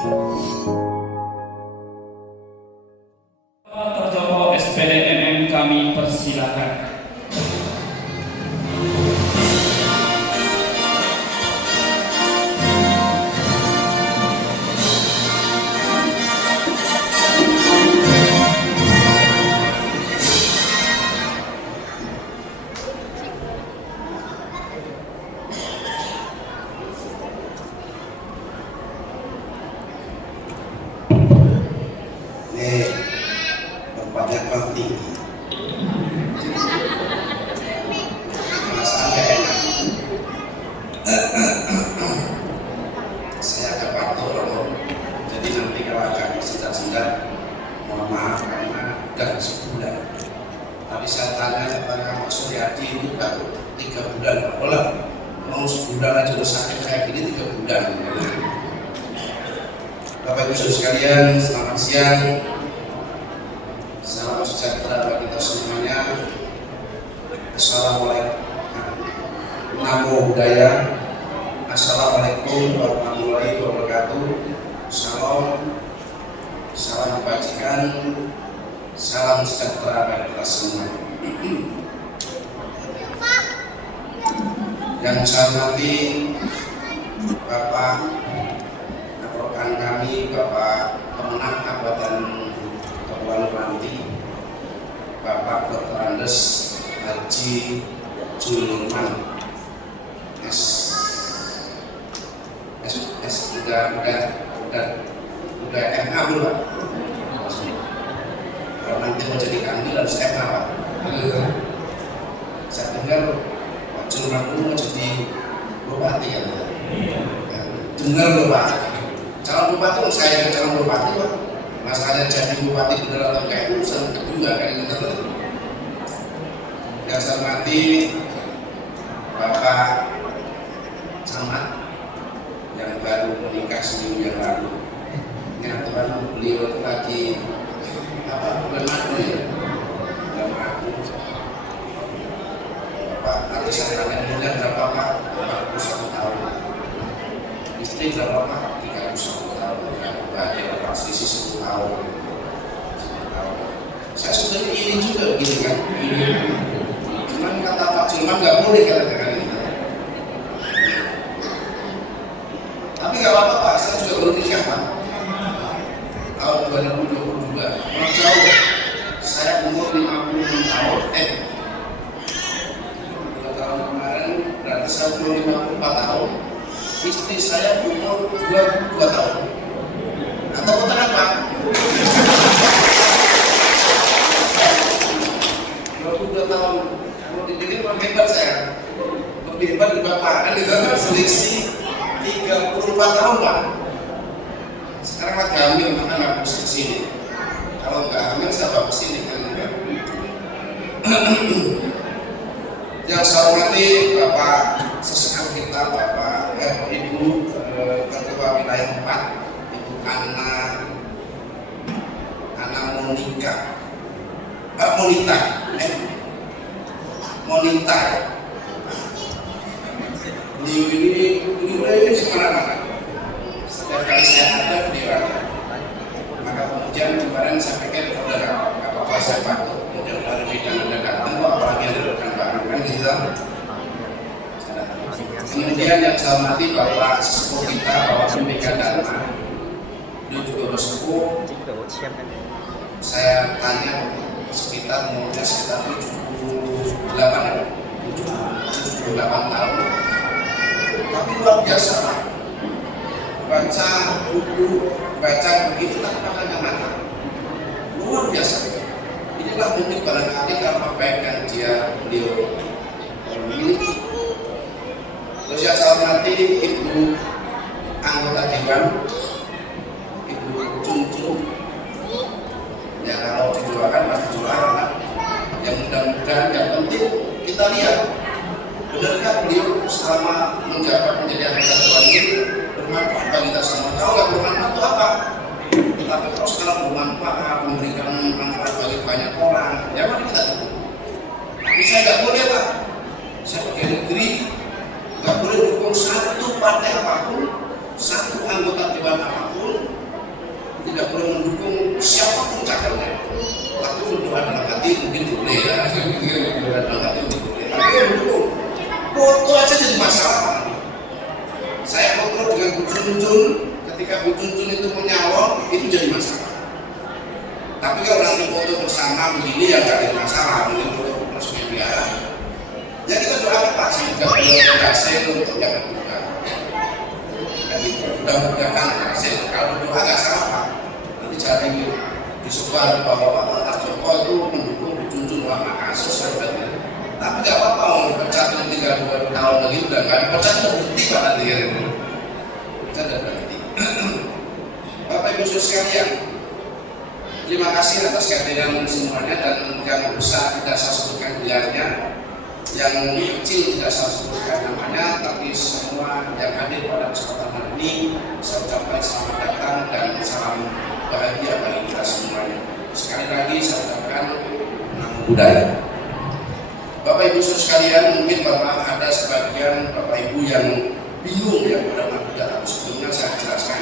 Terjoko SPDMM kami persilakan. Tempatnya kurang tinggi, perasaan gak enak. Saya agak patuh loh, jadi nanti kalau agak sendat-sendat, mohon maaf karena udah sebulan. Tapi saya tanya kepada Pak Suryadi itu baru 3 bulan, boleh mau sebulan aja udah sakit kayak gini 3 bulan. Bapak Ibu Saudara sekalian, selamat siang. Salam sejahtera bagi kita semuanya. Assalamualaikum. Namo Buddhaya. Assalamualaikum warahmatullahi wabarakatuh. Salam, salam kebajikan, salam sejahtera bagi kita semua. Yang saya hormati Bapak rekan kami, Bapak Pemenang Kabupaten Kepulauan Meranti, Bapak Dr. Andes Haji Julman udah MA belum Pak? Kalau nanti mau jadi kandidat harus MA Pak. Saya dengar Pak Julman dulu mau jadi bupati ya Pak. Dengar loh Pak, calon bupati saya yang calon bupati Pak. Masalahnya jadi bupati benar atau enggak itu urusan kedua kayak gitu. Yang saya hormati Bapak Camat yang baru menikah seminggu yang lalu. Nyatuan beliau itu lagi bulan madu ya, bulan madu. Bapak nanti saya tanya umurnya berapa Pak? 41 tahun. Istri berapa Pak? 31 tahun. Bahagia Bapak selisih 10 tahun. Saya sudah ini juga begini kan, ini. Cuman kata Pak Julman nggak boleh katakan ini. Tapi nggak apa-apa Pak, saya juga baru nikah Pak. Tahun 2022, orang jauh. Saya umur 56 tahun. 2 tahun kemarin berarti saya umur 54 tahun. Istri saya umur 22 tahun. Atau betul apa? 22 tahun. Kalau dipikir orang hebat saya. Lebih hebat dari Bapak kan gitu kan selisih 34 tahun Pak. Sekarang lagi hamil maka nggak bisa kesini. Kalau nggak hamil saya bawa kesini kan enggak. Yang saya hormati Bapak sesekali kita Bapak Ibu Ketua Wilayah 4 Ibu Ana Monita. Beliau ini semana-mana. Setiap kali saya ada beliau ada. Maka kemudian kemarin saya pikir udah apa-apa saya patuh. Kemudian dari bidang ada datang kok apalagi ada rekan baru kan gitu. Kemudian yang saya hormati Bapak sesepuh kita, Bapak Pembeka Dharma. Beliau juga bersepuh. Saya tanya sekitar umurnya sekitar 78 tahun. Tapi luar biasa Pak. Baca buku, baca begitu tak makanya mata. Luar biasa. Inilah mungkin barangkali karena baik yang beliau miliki. Terus yang saya hormati Ibu anggota Dewan, Ibu Cuncung. Ya kalau didoakan pasti juara. Yang mudah-mudahan yang penting kita lihat benarkah beliau selama menjabat menjadi anggota Dewan ini bermanfaat bagi kita semua. Tahu nggak bermanfaat itu apa? Tetapi kalau sekarang bermanfaat, memberikan manfaat bagi banyak orang, ya mari kita dukung. Tapi saya nggak boleh Pak, saya pegawai negeri nggak boleh dukung satu partai apapun, satu anggota dewan apapun, tidak boleh mendukung siapapun cadarnya. Tapi berdoa dalam hati mungkin boleh ya, berdoa dalam hati mungkin boleh. Tapi mendukung foto aja jadi masalah. Saya foto dengan Bu Cuncun, ketika Bu Cuncun itu menyalon, itu jadi masalah. Tapi kalau nanti foto bersama begini ya nggak ada masalah, mungkin foto resmi biara. Ya kita doakan pasti juga berhasil untuk yang kedua. Dan itu mudah-mudahan berhasil. Kalau berdoa nggak salah Pak. Nanti cari disebar bahwa Pak Tarjoko itu mendukung Bu Cuncun sama kasus sebetulnya. Tapi nggak apa-apa, mau dipecat nanti 3-2 tahun lagi udah nggak dipecat, udah berhenti Pak nanti ya. Pecat dan berhenti. Bapak Ibu Saudara sekalian, terima kasih atas kehadiran semuanya, dan yang besar tidak saya sebutkan gelarnya, yang kecil tidak saya sebutkan namanya, tapi semua yang hadir pada kesempatan hari ini saya ucapkan selamat datang dan salam bahagia bagi kita semuanya. Sekali lagi saya ucapkan namo buddhaya. Bapak Ibu Saudara sekalian, mungkin Bapak ada sebagian Bapak Ibu yang bingung ya pada waktu dalam sebelumnya saya jelaskan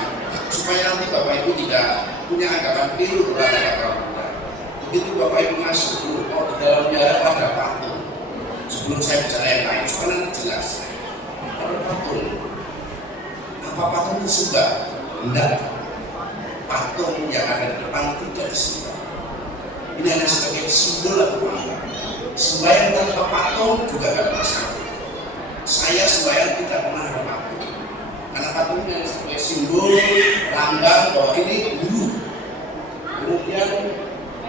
supaya nanti Bapak Ibu tidak punya anggapan keliru terhadap Bapak Buddha. Begitu Bapak Ibu masuk dulu, oh di dalam biara ada patung. Sebelum saya bicara yang lain, supaya nanti jelas. Ada patung. Apa patung disembah? Tidak. Patung yang ada di depan tidak disembah. Ini hanya sebagai simbol agama. Sembahyang tanpa patung juga tidak ada masalah. Saya sembahyang tidak pernah ada patung, karena patung yang sebagai simbol lambang bahwa ini guru. Kemudian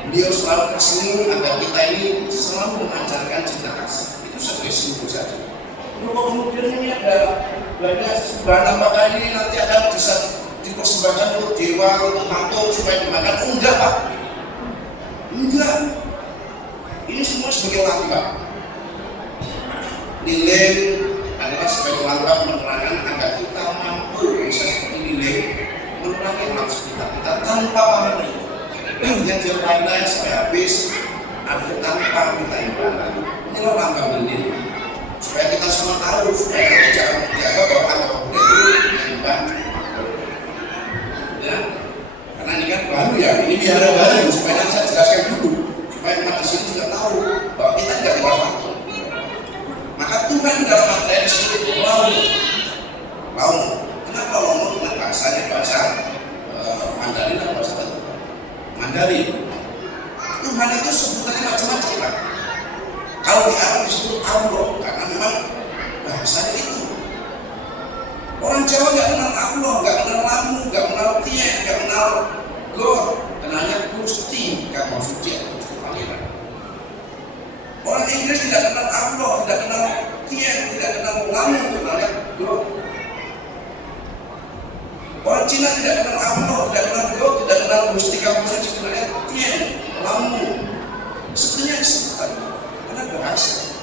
beliau selalu kesini agar kita ini selalu mengajarkan cinta kasih. Itu sebagai simbol saja. Kemudian ini ada banyak sembahan apakah ini nanti akan bisa dipersembahkan untuk dewa, untuk patung supaya dimakan? Enggak Pak, enggak. Ini semua sebagai lambang. Lilin adalah sebagai lambang menerangkan agar kita mampu bisa seperti lilin menerangi nafsu kita tanpa pamrih. Yang lain-lain sampai habis, ada tanpa kita ibadah. Inilah lambang lilin. Supaya kita semua tahu, supaya kita jangan dianggap bahwa agama Buddha itu menyembah. Ya, karena ini kan baru ya, ini biara baru. Supaya nanti saya jelaskan dulu. Supaya umat di sini juga tahu bahwa kita tidak tinggal patung. Maka Tuhan dalam materi disebut laum. Laum. Kenapa laum? Karena bahasanya bahasa Mandarin atau bahasa apa? Mandarin. Tuhan itu sebutannya macam-macam Pak. Kalau di Arab disebut Allah, karena memang bahasanya itu. Orang Jawa nggak kenal Allah, nggak kenal Lamu, nggak kenal Tiek, nggak kenal God, kenalnya Gusti, kan maksudnya. Orang Inggris tidak kenal Allah, tidak kenal Tiek, tidak kenal Lamu, kenalnya God. Orang Cina tidak kenal Allah, tidak kenal God, tidak kenal Gusti, kamu saja kenalnya Tiek, Lamu. Sebenarnya disebutkan karena bahasa.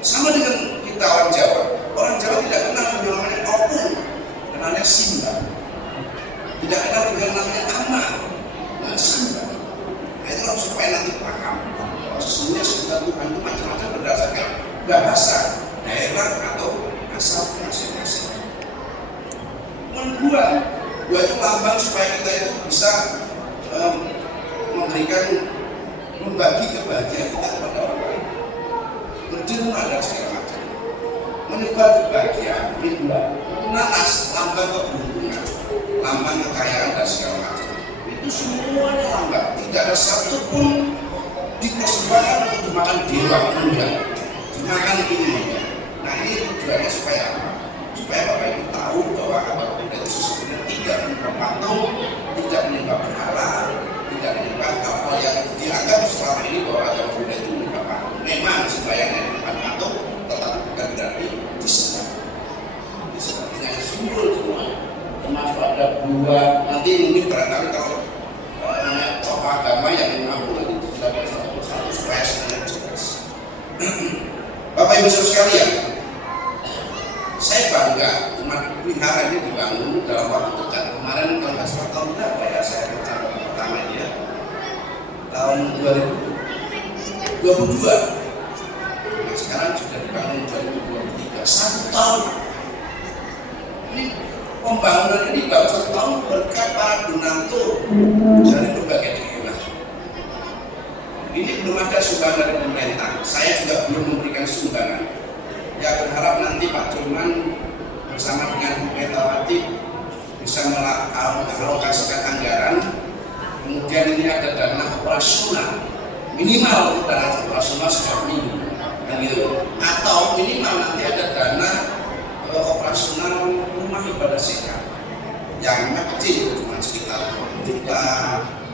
Sama dengan kita orang Jawa. Orang Jawa tidak kenal yang namanya opung, kenalnya Simba. Tidak kenal yang namanya Ama, nah Simba. Nah itulah supaya nanti paham. Sesungguhnya sebutan Tuhan itu macam-macam berdasarkan bahasa daerah atau asal masing-masing. Dua itu lambang supaya kita itu bisa membagi kebahagiaan kita kepada orang lain. Berderma dan segala macam. Menyebar kebahagiaan, ridha, naas, lambang keberuntungan, lambang kekayaan dan segala macam. Itu semuanya lambang. Tidak ada satupun dipersembahkan untuk dimakan dewa enggak, dimakan ini. Nah ini tujuannya supaya apa? Supaya Bapak Ibu tahu bahwa agama Buddha itu sesungguhnya tidak menyembah patung, tidak menyembah berhala, tidak menyembah hal yang dianggap selama ini bahwa agama Buddha itu menyembah patung. Memang sembahyangnya di depan patung, tetapi bukan berarti disembah. Disembahnya simbol semua, termasuk ada buah. Nanti mungkin barangkali kalau tokoh agama yang mampu nanti dijelaskan satu-satu supaya semuanya jelas. Bapak Ibu Saudara sekalian, saya bangga umat wihara ini dibangun dalam waktu dekat. Kemarin kalau nggak salah tahun berapa ya saya pertama ini ya, tahun 2022. Nah, sekarang sudah dibangun 2023, 1 tahun. Ini pembangunan ini baru 1 tahun berkat para donatur bisa mengalokasikan anggaran, kemudian ini ada dana operasional, minimal untuk dana operasional setiap minggu, kan gitu. Atau minimal nanti ada dana operasional rumah ibadah sehat yang memang kecil, cuma sekitar 20 juta,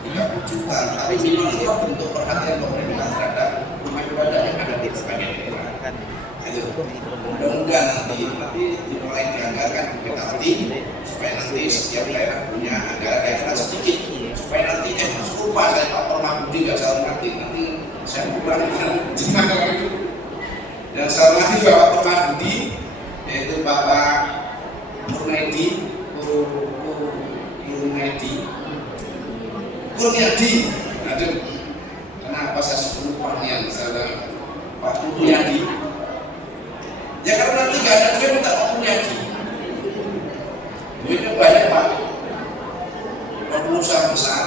30 juta, tapi minimal itu bentuk perhatian pemerintah terhadap rumah ibadah yang ada di berbagai daerah. Itu mudah-mudahan nanti dimulai dianggarkan di PKT supaya nanti setiap daerah punya anggaran daerah sedikit, supaya nanti lupa saya Pak Permabudi nggak salah ngerti, nanti saya pulang dengan itu. Dan saya ngerti Bapak Permabudi yaitu Bapak Kurniadi. Aduh, kenapa saya sebut Kurniadi? Saya Pak Kurniadi. Ya kalau nanti nggak ada duit minta Pak Kurniadi. Duitnya banyak Pak. Pengusaha besar.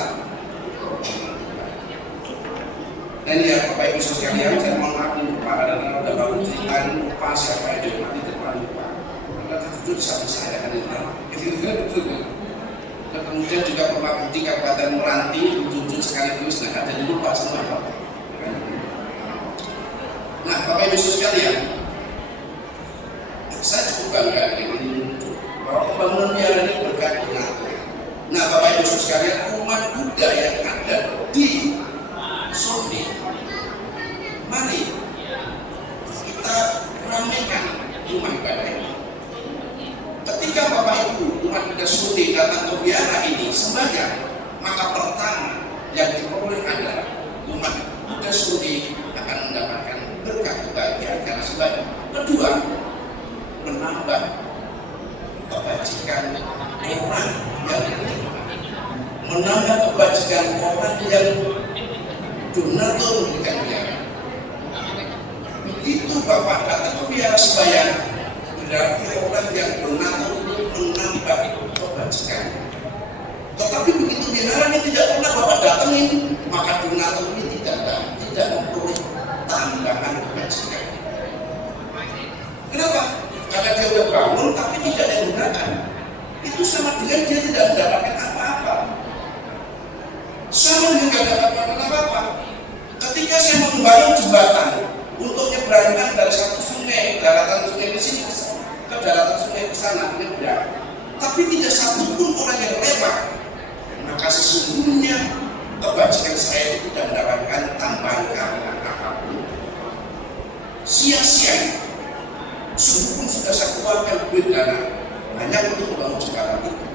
Dan ya Bapak Ibu sekalian, saya mohon maaf lupa karena udah baru cerita lupa siapa yang mati depan lupa. Karena itu di samping saya kan itu betul. Dan kemudian juga Bapak Budi Kabupaten Meranti, Junjun sekaligus, nah ada di lupa semua Pak. Nah Bapak Ibu sekalian, saya cukup bangga dengan bahwa pembangunan biara ini berkat donatur. Nah Bapak Ibu sekalian, umat Buddha yang ada di Sonde, mari kita ramaikan rumah ibadah ini. Ketika Bapak Ibu umat Buddha Sonde datang ke biara ini sembahyang, maka pertama yang diperoleh adalah umat Buddha Sonde akan mendapatkan berkah kebahagiaan karena sembahyang. Kedua, menambah kebajikan orang yang menerima, menambah kebajikan orang yang donatur memberikan biara. Begitu Bapak datang ke biara sembahyang, berarti orang yang donatur itu menambah kebajikan. Tetapi begitu biara ini tidak pernah Bapak datangin, maka donatur ini tidak memperoleh tambahan kebajikan. Kenapa? Karena dia sudah bangun tapi tidak ada yang gunakan. Itu sama dengan dia tidak mendapatkan apa-apa. Sama dengan tidak mendapatkan apa-apa. Ketika saya membangun jembatan untuk menyeberangkan dari satu sungai, daratan sungai ke sini ke daratan sungai ke sana, menyeberang, tapi tidak satu pun orang yang lewat, maka sesungguhnya kebajikan saya itu tidak mendapatkan tambahan keamanan apapun. Sia-sia. Sungguh pun sudah saya keluarkan duit dana banyak untuk membangun jembatan itu.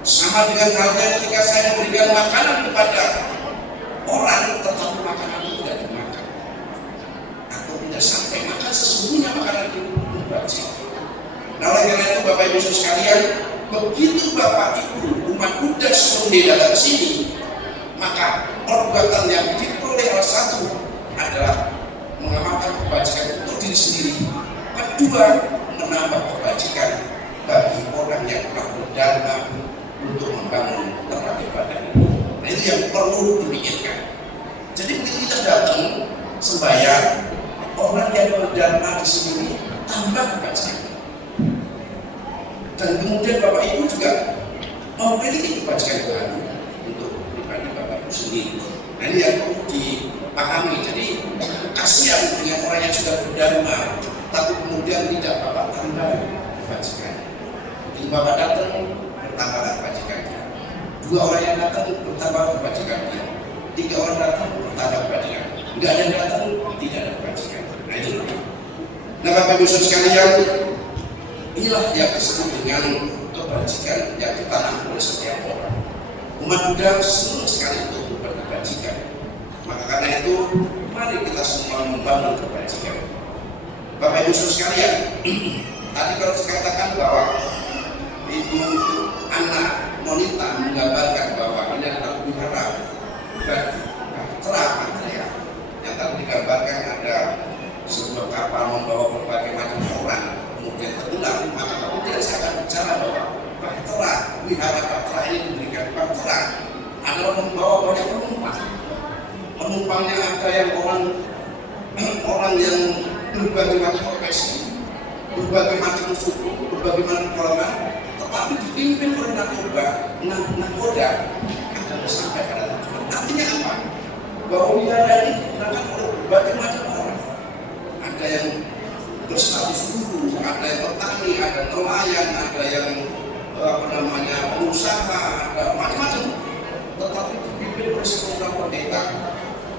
Sama dengan halnya ketika saya memberikan makanan kepada orang, tetapi makanan itu tidak dimakan. Aku tidak sampai makan sesungguhnya makanan itu mubazir. Nah oleh karena itu Bapak Ibu sekalian, begitu Bapak Ibu umat Buddha Sonde datang sini, maka perbuatan yang diperoleh oleh satu adalah mengamalkan kebajikan untuk diri sendiri. Kedua, menambah kebajikan bagi orang yang telah berdharma untuk membangun tempat ibadah ini. Nah itu yang perlu dipikirkan. Jadi begitu kita datang sembahyang, orang yang berdharma di sini tambah kebajikan. Dan kemudian Bapak Ibu juga memiliki kebajikan baru untuk pribadi Bapak Ibu sendiri. Nah ini yang perlu dipahami. Jadi kasihan dengan orang yang sudah berdharma tapi kemudian tidak Bapak tambah kebajikan. Begitu Bapak datang, bertambah kebajikannya. Dua orang yang datang, bertambah kebajikannya. Tiga orang datang, bertambah kebajikan. Tidak ada yang datang, tidak ada kebajikan. Nah itu. Nah Bapak Ibu sekalian, inilah yang disebut dengan kebajikan yang ditanam oleh setiap orang. Umat Buddha senang sekali untuk berkebajikan. Maka karena itu, mari kita semua membangun kebajikan. Bapak Ibu sekalian, tadi kalau saya katakan bahwa Ibu Anna Monita menggambarkan bahwa ini adalah wihara Bahtera Maitreya yang tadi digambarkan ada sebuah kapal membawa berbagai macam orang kemudian tenggelam, maka kemudian saya akan bicara bahwa Bahtera, wihara Bahtera ini diberikan Bahtera adalah membawa banyak penumpangnya ada yang orang yang berbagai macam profesi, berbagai macam suku, berbagai macam golongan, tetapi dipimpin oleh Nabi nakoda akan sampai pada tujuan. Artinya apa? Bahwa wihara ini digunakan oleh berbagai macam orang. Ada yang berstatus guru, ada yang petani, ada nelayan, ada yang pengusaha, ada macam-macam. Tetapi dipimpin oleh seorang pendeta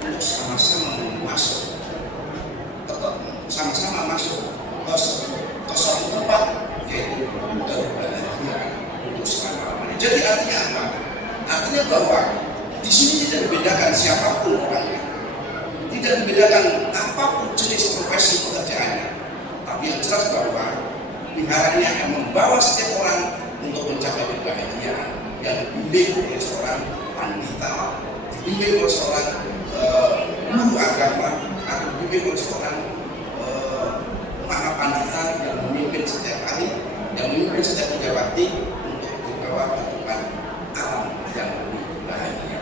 untuk sama-sama masuk, tetap sama-sama masuk ke suatu tempat, yaitu kebahagiaan untuk selama-lamanya. Jadi artinya apa? Artinya bahwa di sini tidak dibedakan siapapun orangnya, tidak dibedakan apapun jenis profesi pekerjaannya, tapi yang jelas bahwa wiharanya akan membawa setiap orang untuk mencapai kebahagiaan yang dibimbing oleh seorang pandita, dibimbing oleh seorang guru agama, atau dibimbing oleh seorang mahapandita yang memimpin setiap hari, yang memimpin setiap pejabat untuk dibawa ke tempat alam yang lebih bahagia.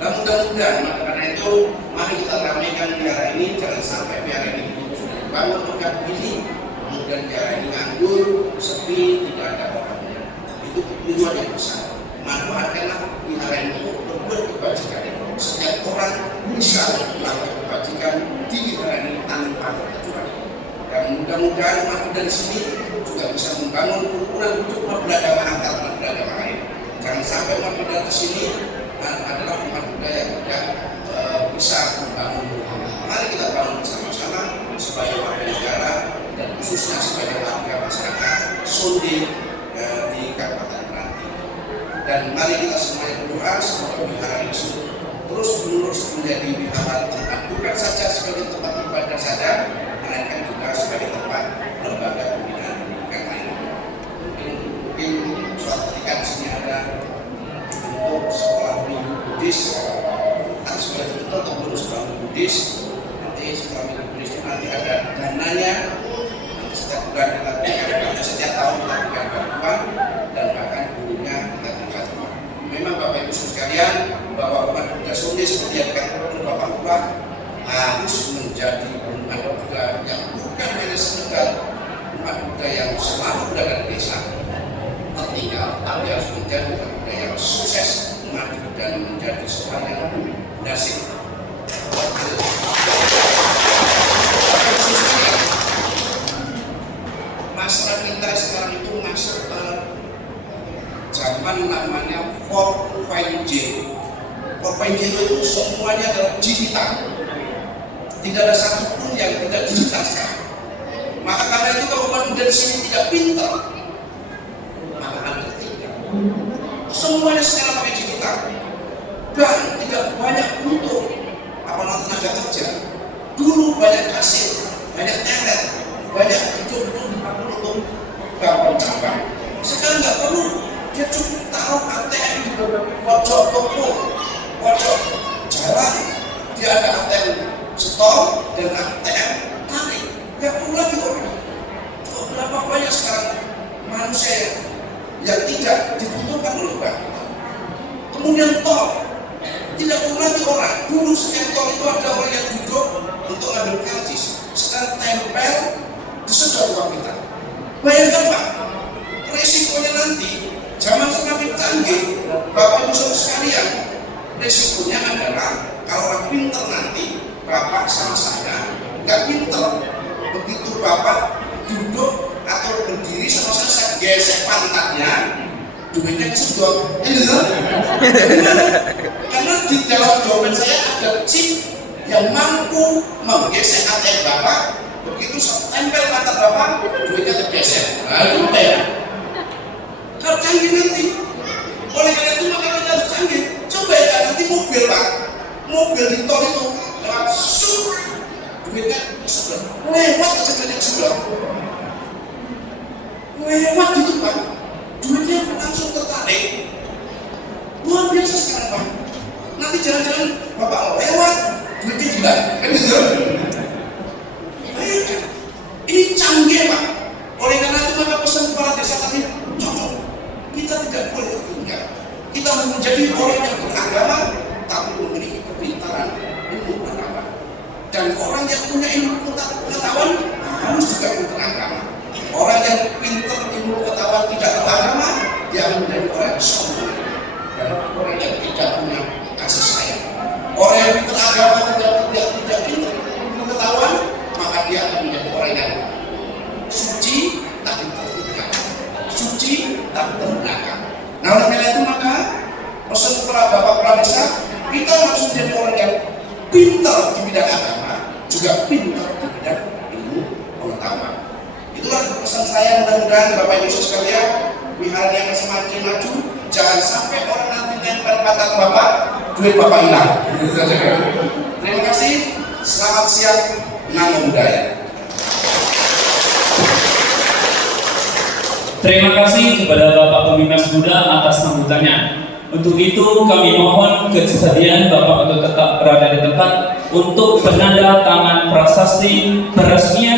Nah, mudah-mudahan karena itu mari kita ramaikan wihara ini, jangan sampai wihara ini sudah dibangun megah begini, kemudian wihara ini nganggur, sepi, tidak ada orangnya. Itu tujuan yang besar. Manfaatkanlah wihara ini untuk berbuat kebajikan. Setiap orang bisa melakukan kebajikan di wihara ini tanpa terkecuali. Dan mudah-mudahan umat Buddha di sini juga bisa membangun kerukunan hidup umat beragama antar umat beragama lain. Jangan sampai umat Buddha di sini adalah umat Buddha yang tidak bisa membangun kerukunan. Mari kita bangun bersama-sama sebagai warga negara dan khususnya sebagai warga masyarakat Sonde di Kabupaten Meranti. Dan mari kita semuanya berdoa semoga wihara ini terus menerus menjadi wihara tempat bukan saja sebagai tempat ibadah saja, melainkan juga sebagai tempat lembaga pembinaan pendidikan lain. Mungkin suatu ketika di sini ada bentuk sekolah minggu Buddhis, atau sebagai bentuk atau belum sekolah minggu Buddhis. Nanti sekolah minggu Buddhis itu nanti ada dananya, nanti setiap bulan kita berikan, setiap tahun kita berikan bantuan, dan bahkan gurunya kita berikan bantuan. Memang Bapak Ibu sekalian, bahwa umat Buddha Sonde seperti yang dikatakan oleh Bapak Tua harus menjadi umat Buddha yang bukan hanya sekedar umat Buddha yang selalu berada di desa tertinggal, tapi harus menjadi umat Buddha yang sukses maju dan menjadi seorang yang berhasil. Masyarakat kita sekarang itu masuk ke zaman namanya 4.0. 4.0 itu semuanya adalah digital. Tidak ada satupun yang tidak digital sekarang. Maka karena itu kalau umat Buddha di sini tidak pintar, maka Anda tertinggal. Semuanya sekarang pakai digital dan tidak banyak untuk tenaga kerja. Dulu banyak kasir, banyak teler, banyak gedung-gedung dipakai untuk cabang-cabang. Sekarang nggak perlu, dia cukup taruh ATM di pojok toko, pojok jalan, dia ada ATM setor dan ATM tarik, nggak perlu lagi orang. Berapa banyak sekarang manusia yang tidak dibutuhkan oleh bank. Kemudian tol, tidak perlu lagi orang. Dulu setiap tol itu ada orang yang duduk untuk ngambil karcis. Sekarang tempel, disedot uang kita. Bayangkan Pak, resikonya nanti zaman semakin canggih, Bapak Ibu Saudara sekalian, resikonya adalah kalau orang pintar nanti, Bapak sama saya nggak pintar. Begitu Bapak duduk atau berdiri sama saya gesek pantatnya, duitnya kesedot. Karena di dalam dompet saya ada chip yang mampu menggesek ATM Bapak. Begitu tempel pantat Bapak, duitnya tergesek. Nah, itu ya. Kalau canggih nanti, oleh karena itu maka kita harus canggih. Coba ya nanti mobil Pak, mobil di tol itu lewat sup, duitnya kesedot. Lewat kesedotnya kesedot. Lewat gitu Pak, duitnya langsung tertarik. Luar biasa sekarang Pak. Nanti jalan-jalan Bapak lewat, duitnya hilang. Kan gitu? Bayangkan, ini canggih Pak. Oleh karena itu maka pesan kepala desa tadi cocok. Kita tidak boleh tertinggal. Kita menjadi orang yang beragama, tapi memiliki kepintaran ilmu pengetahuan. Dan orang yang punya ilmu pengetahuan harus juga beragama. Orang yang pintar ilmu pengetahuan tidak beragama, dia akan menjadi orang yang sombong. sekolah Bapak Kepala Desa, kita harus menjadi orang yang pintar di bidang agama, juga pintar di bidang ilmu pengetahuan. Itulah pesan saya, mudah-mudahan Bapak Ibu sekalian, wihara yang semakin maju, jangan sampai orang nanti nempel pantat Bapak, duit Bapak hilang. Terima kasih, selamat siang, namo buddhaya. Terima kasih kepada Bapak Pemimpin Buddha atas sambutannya. Untuk itu kami mohon kesediaan Bapak untuk tetap berada di tempat untuk penanda tangan prasasti peresmian